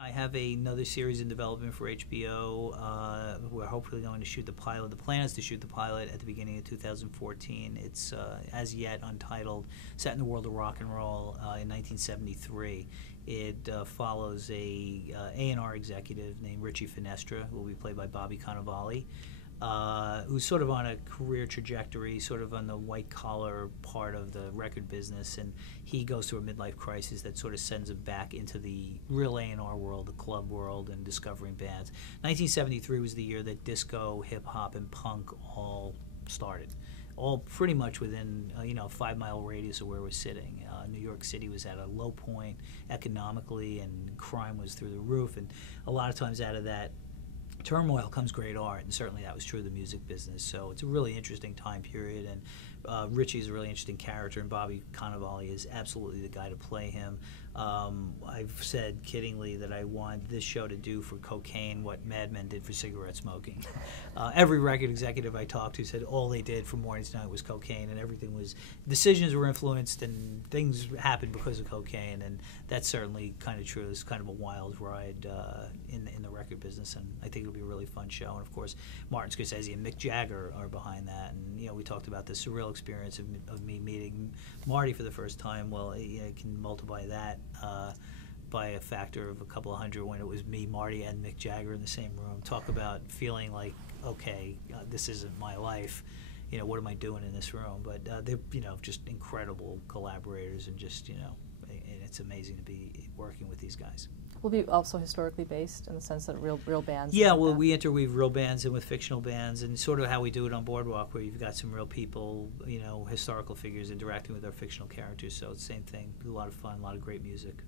I have another series in development for HBO. We're hopefully going to shoot the pilot. The plan is to shoot the pilot at the beginning of 2014. It's as yet untitled, set in the world of rock and roll in 1973. It follows a A&R executive named Richie Finestra, who will be played by Bobby Cannavale, who's sort of on a career trajectory, sort of on the white-collar part of the record business, and he goes through a midlife crisis that sort of sends him back into the real A&R world, the club world, and discovering bands. 1973 was the year that disco, hip-hop, and punk all started, all pretty much within a 5-mile radius of where we're sitting. New York City was at a low point economically, and crime was through the roof, and a lot of times out of that turmoil comes great art, and certainly that was true of the music business. So it's a really interesting time period, and Richie's a really interesting character, and Bobby Cannavale is absolutely the guy to play him. I've said kiddingly that I want this show to do for cocaine what Mad Men did for cigarette smoking. Every record executive I talked to said all they did from morning to night was cocaine, and everything was, decisions were influenced and things happened because of cocaine, and that's certainly kind of true. It's kind of a wild ride in the record business, and I think it'll be a really fun show. And of course, Martin Scorsese and Mick Jagger are behind that, and we talked about the surreal experience of me meeting Marty for the first time. Well, I can multiply that by a factor of a couple of hundred when it was me, Marty, and Mick Jagger in the same room. Talk about feeling like, okay, this isn't my life. What am I doing in this room? But they're just incredible collaborators, and just and it's amazing to be working with these guys. Will be also historically based in the sense that real bands. Yeah, like well, that. we interweave real bands in with fictional bands, and sort of how we do it on Boardwalk, where you've got some real people, historical figures interacting with our fictional characters. So it's the same thing. A lot of fun, a lot of great music.